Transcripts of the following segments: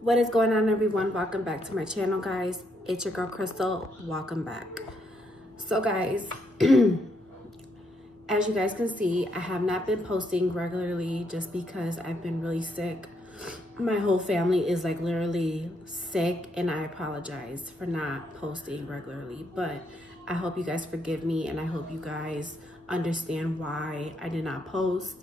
What is going on, everyone? Welcome back to my channel, guys. It's your girl Crystal. Welcome back. So guys, as you guys can see, I have not been posting regularly just because I've been really sick. My whole family is like literally sick, and I apologize for not posting regularly, but I hope you guys forgive me, and I hope you guys understand why I did not post.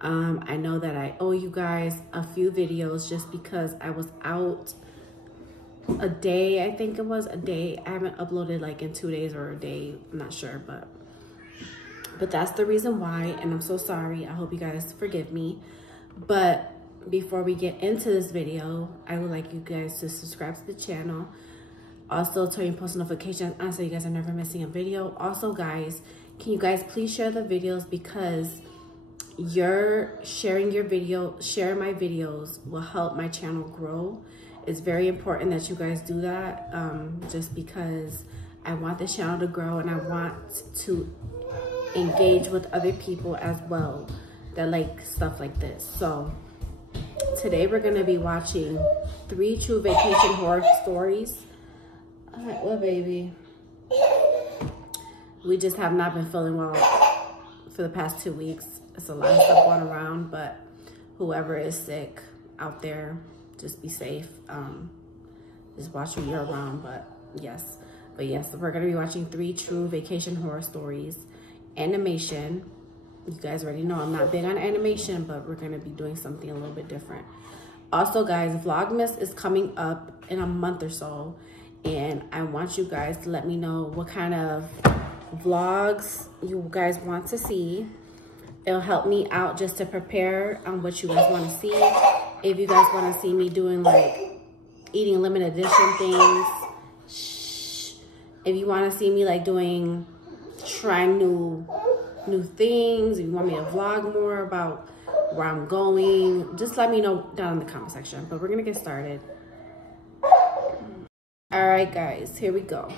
I know that I owe you guys a few videos just because I was out a day. I think it was a day. I haven't uploaded like in 2 days or a day. I'm not sure, but that's the reason why, and I'm so sorry. I hope you guys forgive me. But before we get into this video, I would like you guys to subscribe to the channel. Also, turn your post notifications on so you guys are never missing a video. Also, guys, can you guys please share the videos, because you're sharing my videos will help my channel grow. It's very important that you guys do that, just because I want the channel to grow, and I want to engage with other people as well that like stuff like this. So today we're gonna be watching 3 True Vacation Horror Stories. All right, well, baby, we just have not been feeling well for the past 2 weeks. It's a lot of stuff going around, but whoever is sick out there, just be safe. Just watch who you're around. But yes, we're gonna be watching 3 True Vacation Horror Stories, animation. You guys already know I'm not big on animation, but we're gonna be doing something a little bit different. Also, guys, Vlogmas is coming up in a month or so, and I want you guys to let me know what kind of vlogs you guys want to see. It'll help me out just to prepare on what you guys want to see. If you guys want to see me doing like eating limited edition things, if you want to see me like trying new things, if you want me to vlog more about where I'm going, just let me know down in the comment section. But we're gonna get started. All right, guys, here we go.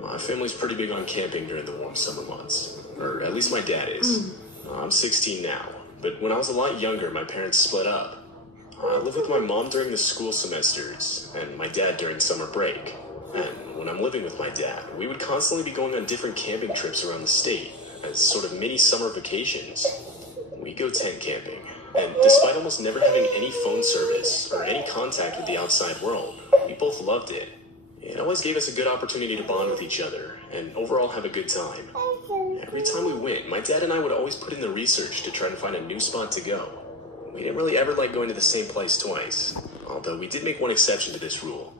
My family's pretty big on camping during the warm summer months, or at least my dad is. I'm 16 now, but when I was a lot younger, my parents split up. I lived with my mom during the school semesters, and my dad during summer break. And when I'm living with my dad, we would constantly be going on different camping trips around the state as sort of mini summer vacations. We go tent camping, and despite almost never having any phone service or any contact with the outside world, we both loved it. It always gave us a good opportunity to bond with each other and overall have a good time. Every time we went, my dad and I would always put in the research to try to find a new spot to go. We didn't really ever like going to the same place twice, although we did make one exception to this rule.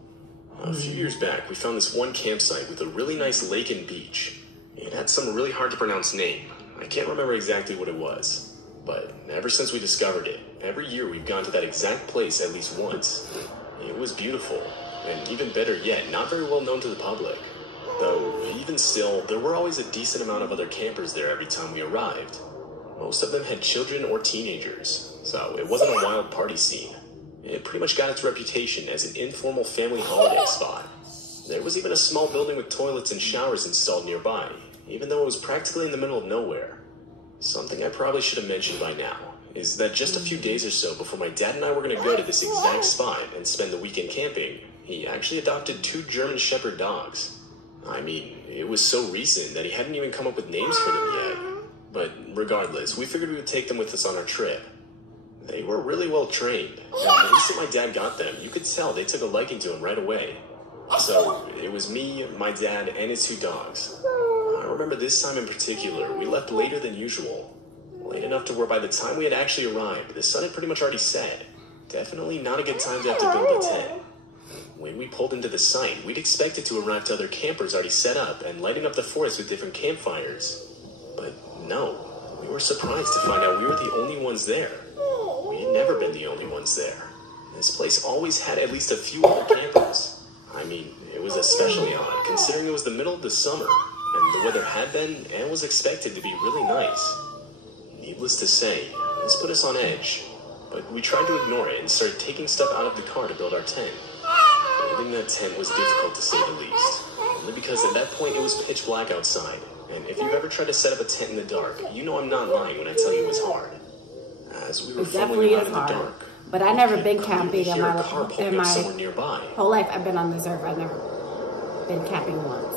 A few years back, we found this one campsite with a really nice lake and beach. It had some really hard to pronounce name. I can't remember exactly what it was, but ever since we discovered it, every year we've gone to that exact place at least once. It was beautiful. And even better yet, not very well known to the public. Though, even still, there were always a decent amount of other campers there every time we arrived. Most of them had children or teenagers, so it wasn't a wild party scene. It pretty much got its reputation as an informal family holiday spot. There was even a small building with toilets and showers installed nearby, even though it was practically in the middle of nowhere. Something I probably should have mentioned by now is that just a few days or so before my dad and I were going to go to this exact spot and spend the weekend camping, he actually adopted 2 German Shepherd dogs. I mean, it was so recent that he hadn't even come up with names for them yet. But regardless, we figured we would take them with us on our trip. They were really well trained, and the instant my dad got them, you could tell they took a liking to him right away. So, it was me, my dad, and his 2 dogs. I remember this time in particular, we left later than usual. Late enough to where by the time we had actually arrived, the sun had pretty much already set. Definitely not a good time to have to build a tent. When we pulled into the site, we'd expected to arrive to other campers already set up and lighting up the forest with different campfires. But no, we were surprised to find out we were the only ones there. We had never been the only ones there. This place always had at least a few other campers. I mean, it was especially odd considering it was the middle of the summer, and the weather had been and was expected to be really nice. Needless to say, this put us on edge. but we tried to ignore it and started taking stuff out of the car to build our tent. Building that tent was difficult to say the least, only because at that point it was pitch black outside, and if you've ever tried to set up a tent in the dark, you know I'm not lying when I tell you it was hard. As we were fumbling around in the dark, but I've never been camping in my nearby. Whole life. I've been on the reserve. I've never been camping once.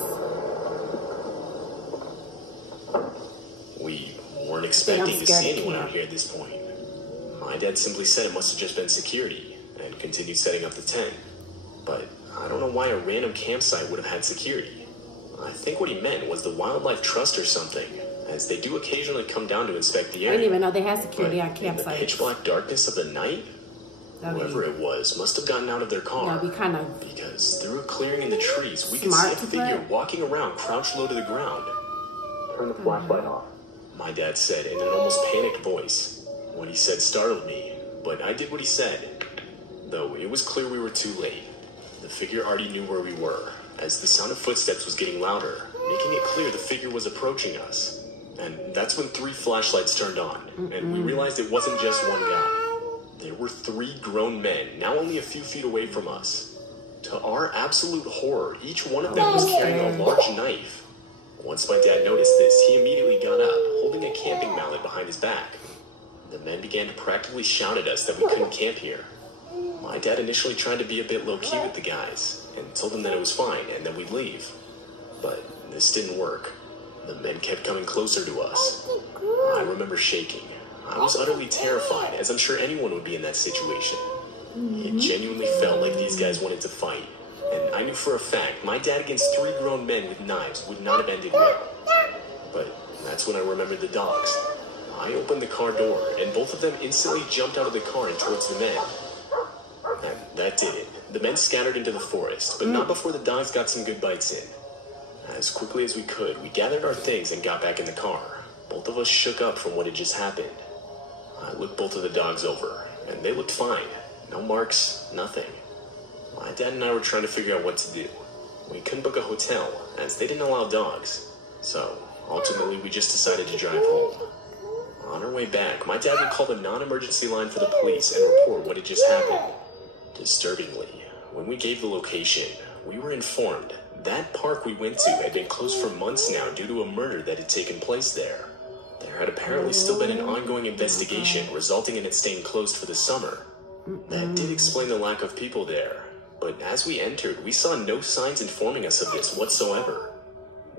We weren't expecting to see anyone out here at this point. My dad simply said it must have just been security, and continued setting up the tent. But I don't know why a random campsite would have had security. I think what he meant was the Wildlife Trust or something, as they do occasionally come down to inspect the area. I didn't even know they had security on campsites. In the pitch black darkness of the night, whoever it was must have gotten out of their car. That'd be kind of because through a clearing in the trees, we could see a figure walking around, crouched low to the ground. Turn the flashlight off, my dad said in an almost panicked voice. What he said startled me, but I did what he said. Though it was clear we were too late. The figure already knew where we were, as the sound of footsteps was getting louder, making it clear the figure was approaching us. And that's when 3 flashlights turned on, and we realized it wasn't just one guy. There were 3 grown men, now only a few feet away from us. To our absolute horror, each one of them was carrying a large knife. Once my dad noticed this, he immediately got up, holding a camping mallet behind his back. The men began to practically shout at us that we couldn't camp here. My dad initially tried to be a bit low-key with the guys, and told them that it was fine and that we'd leave. But this didn't work. The men kept coming closer to us. I remember shaking. I was utterly terrified, as I'm sure anyone would be in that situation. It genuinely felt like these guys wanted to fight, and I knew for a fact my dad against 3 grown men with knives would not have ended well. But that's when I remembered the dogs. I opened the car door, and both of them instantly jumped out of the car and towards the men. And that did it. The men scattered into the forest, but not before the dogs got some good bites in. As quickly as we could, we gathered our things and got back in the car. Both of us shook up from what had just happened. I looked both of the dogs over, and they looked fine. No marks, nothing. My dad and I were trying to figure out what to do. We couldn't book a hotel, as they didn't allow dogs. So, ultimately, we just decided to drive home. On our way back, my dad would call the non-emergency line for the police and report what had just happened. Disturbingly, when we gave the location, we were informed that park we went to had been closed for months now due to a murder that had taken place there. There had apparently still been an ongoing investigation resulting in it staying closed for the summer. That did explain the lack of people there, but as we entered, we saw no signs informing us of this whatsoever.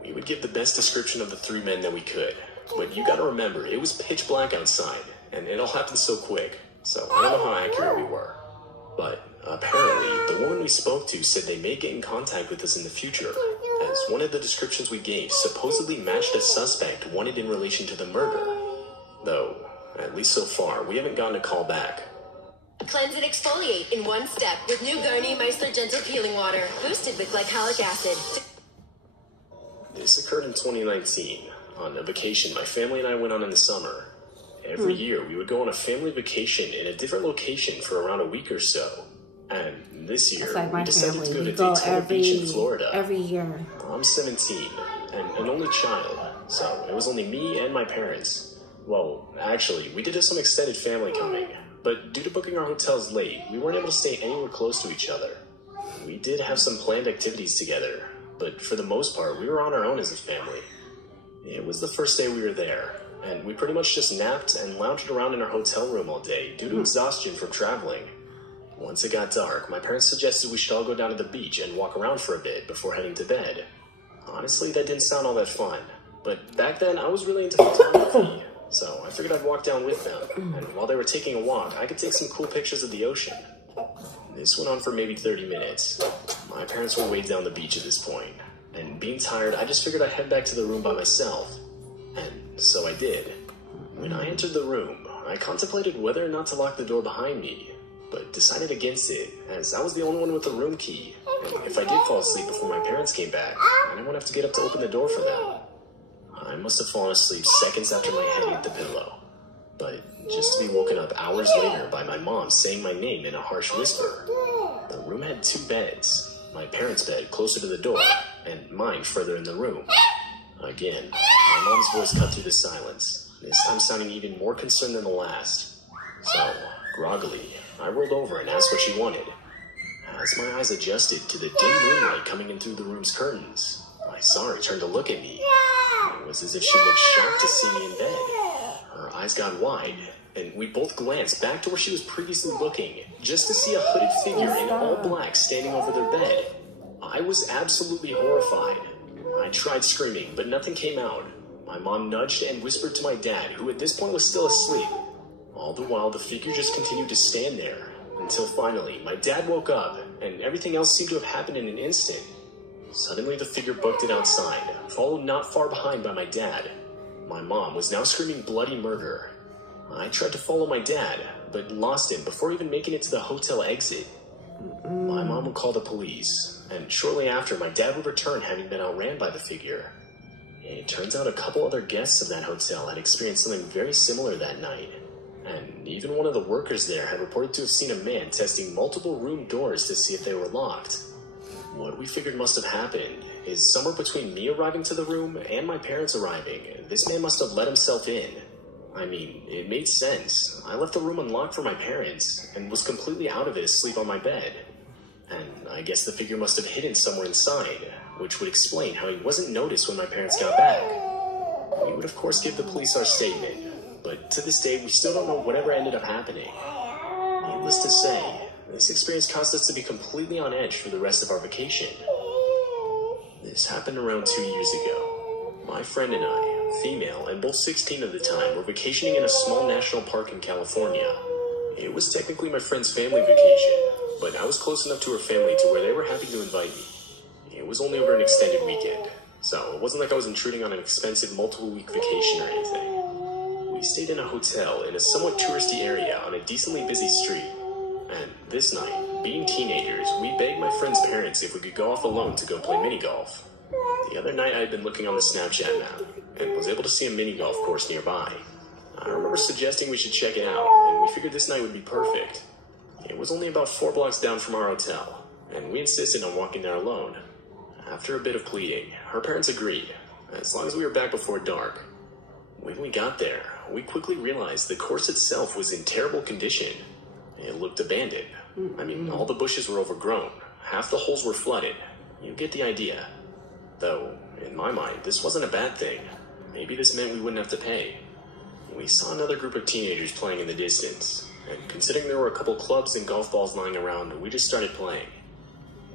We would give the best description of the 3 men that we could, but you gotta remember, it was pitch black outside, and it all happened so quick, so I don't know how accurate we were. But apparently, the woman we spoke to said they may get in contact with us in the future, as one of the descriptions we gave supposedly matched a suspect wanted in relation to the murder. Though, at least so far, we haven't gotten a call back. Cleanse and exfoliate in one step with new Garnier Meissner Gentle Peeling Water, boosted with glycolic acid. This occurred in 2019, on a vacation my family and I went on in the summer. Every year, we would go on a family vacation in a different location for around a week or so. And this year, we decided to go to Daytona Beach in Florida. Every year. I'm 17, and an only child, so it was only me and my parents. Well, actually, we did have some extended family coming, but due to booking our hotels late, we weren't able to stay anywhere close to each other. We did have some planned activities together, but for the most part, we were on our own as a family. It was the first day we were there, and we pretty much just napped and lounged around in our hotel room all day due to exhaustion from traveling. Once it got dark, my parents suggested we should all go down to the beach and walk around for a bit before heading to bed. Honestly, that didn't sound all that fun, but back then I was really into photography, so I figured I'd walk down with them, and while they were taking a walk, I could take some cool pictures of the ocean. This went on for maybe 30 minutes. My parents were way down the beach at this point, and being tired, I just figured I'd head back to the room by myself. And so I did. When I entered the room, I contemplated whether or not to lock the door behind me, but decided against it, as I was the only one with the room key, and if I did fall asleep before my parents came back, I didn't want to have to get up to open the door for them. I must have fallen asleep seconds after my head hit the pillow, but just to be woken up hours later by my mom saying my name in a harsh whisper. The room had 2 beds, my parents' bed closer to the door, and mine further in the room. Again, my mom's voice cut through the silence, this time sounding even more concerned than the last. So, Groggily, I rolled over and asked what she wanted. As my eyes adjusted to the dim moonlight coming in through the room's curtains, I saw her turn to look at me. It was as if she looked shocked to see me in bed. Her eyes got wide, and we both glanced back to where she was previously looking, just to see a hooded figure in all black standing over their bed. I was absolutely horrified. I tried screaming, but nothing came out. My mom nudged and whispered to my dad, who at this point was still asleep. All the while, the figure just continued to stand there, until finally, my dad woke up, and everything else seemed to have happened in an instant. Suddenly, the figure booked it outside, followed not far behind by my dad. My mom was now screaming bloody murder. I tried to follow my dad, but lost him before even making it to the hotel exit. My mom would call the police, and shortly after, my dad would return having been outran by the figure. It turns out a couple other guests of that hotel had experienced something very similar that night, and even one of the workers there had reported to have seen a man testing multiple room doors to see if they were locked. What we figured must have happened is somewhere between me arriving to the room and my parents arriving, this man must have let himself in. I mean, it made sense. I left the room unlocked for my parents, and was completely out of it asleep on my bed. And I guess the figure must have hidden somewhere inside, which would explain how he wasn't noticed when my parents got back. We would of course give the police our statement, but to this day we still don't know whatever ended up happening. Needless to say, this experience caused us to be completely on edge for the rest of our vacation. This happened around 2 years ago. My friend and I, female and both 16 at the time, were vacationing in a small national park in California. It was technically my friend's family vacation, but I was close enough to her family to where they were happy to invite me. It was only over an extended weekend, so it wasn't like I was intruding on an expensive multiple-week vacation or anything. We stayed in a hotel in a somewhat touristy area on a decently busy street, and this night, being teenagers, we begged my friend's parents if we could go off alone to go play mini-golf. The other night I had been looking on the Snapchat map, and was able to see a mini-golf course nearby. I remember suggesting we should check it out, and we figured this night would be perfect. It was only about 4 blocks down from our hotel, and we insisted on walking there alone. After a bit of pleading, her parents agreed, as long as we were back before dark. When we got there, we quickly realized the course itself was in terrible condition. It looked abandoned. I mean, all the bushes were overgrown, half the holes were flooded. You get the idea. Though, in my mind, this wasn't a bad thing. Maybe this meant we wouldn't have to pay. We saw another group of teenagers playing in the distance, and considering there were a couple clubs and golf balls lying around, we just started playing.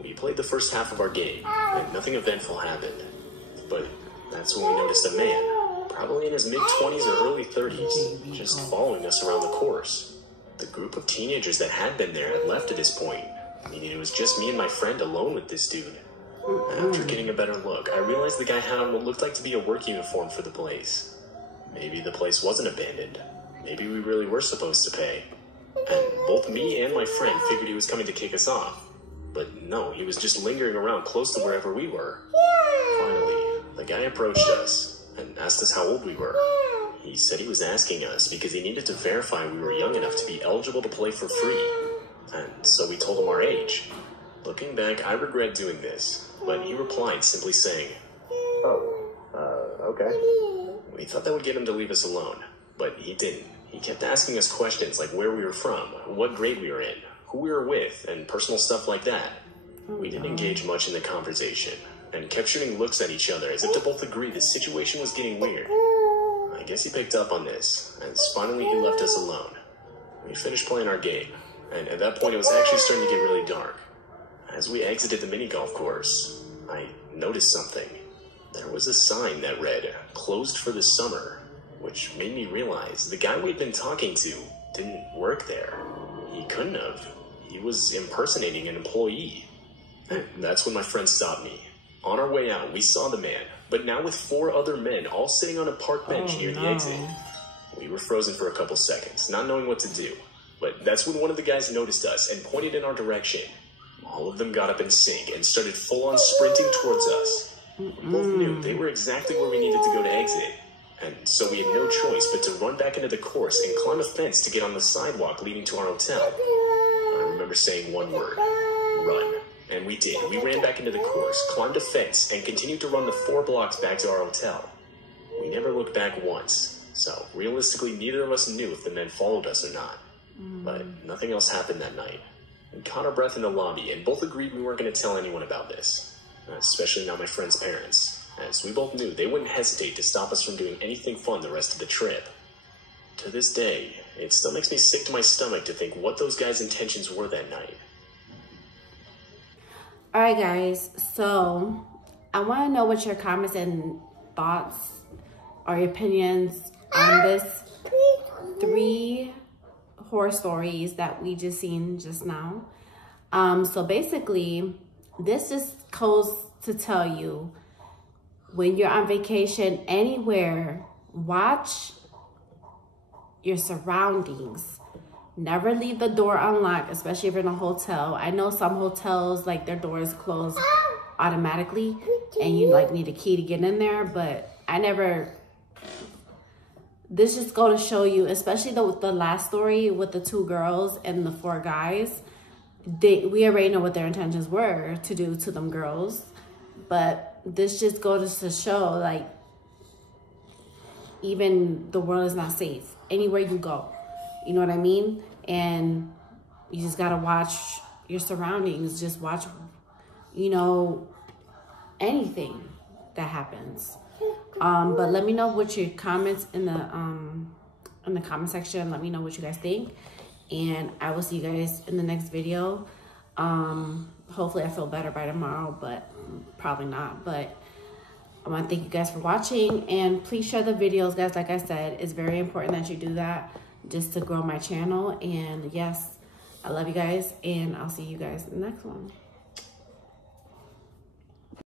We played the first half of our game, and nothing eventful happened. But that's when we noticed a man, probably in his mid-20s or early 30s, just following us around the course. The group of teenagers that had been there had left at this point, meaning it was just me and my friend alone with this dude. After getting a better look, I realized the guy had on what looked like to be a work uniform for the place. Maybe the place wasn't abandoned. Maybe we really were supposed to pay. And both me and my friend figured he was coming to kick us off. But no, he was just lingering around close to wherever we were. Finally, the guy approached us and asked us how old we were. He said he was asking us because he needed to verify we were young enough to be eligible to play for free. And so we told him our age. Looking back, I regret doing this, but he replied simply saying, okay. We thought that would get him to leave us alone, but he didn't. He kept asking us questions like where we were from, what grade we were in, who we were with, and personal stuff like that. We didn't engage much in the conversation, and kept shooting looks at each other as if to both agree the situation was getting weird. I guess he picked up on this, as finally he left us alone. We finished playing our game, and at that point it was actually starting to get really dark. As we exited the mini-golf course, I noticed something. There was a sign that read, "Closed for the summer," which made me realize the guy we'd been talking to didn't work there. He couldn't have. He was impersonating an employee. And that's when my friend stopped me. On our way out, we saw the man, but now with 4 other men all sitting on a park bench near the exit. We were frozen for a couple seconds, not knowing what to do. But that's when one of the guys noticed us and pointed in our direction. All of them got up in sync and started full-on sprinting towards us. We both knew they were exactly where we needed to go to exit, and so we had no choice but to run back into the course and climb a fence to get on the sidewalk leading to our hotel. I remember saying one word, run, and we did. We ran back into the course, climbed a fence, and continued to run the 4 blocks back to our hotel. We never looked back once, so realistically neither of us knew if the men followed us or not. But nothing else happened that night. We caught our breath in the lobby and both agreed we weren't going to tell anyone about this, especially not my friend's parents, as we both knew they wouldn't hesitate to stop us from doing anything fun the rest of the trip. To this day, it still makes me sick to my stomach to think what those guys' intentions were that night. Alright guys, so I want to know what your comments and thoughts or your opinions on this 3 horror stories that we just seen just now. So basically, this just goes to tell you, when you're on vacation anywhere, watch your surroundings. Never leave the door unlocked, especially if you're in a hotel. I know some hotels, like, their doors close automatically and you like need a key to get in there, but I never. This just go to show you, especially the last story with the 2 girls and the 4 guys, we already know what their intentions were to do to them girls. But this just goes to show, like, even the world is not safe anywhere you go. You know what I mean? And you just gotta watch your surroundings. Just watch, you know, anything that happens. But let me know what your comments in the comment section. Let me know what you guys think, and I will see you guys in the next video. Hopefully I feel better by tomorrow, but probably not. But I want to thank you guys for watching, and please share the videos, guys. Like I said, it's very important that you do that just to grow my channel. And yes, I love you guys, and I'll see you guys in the next one.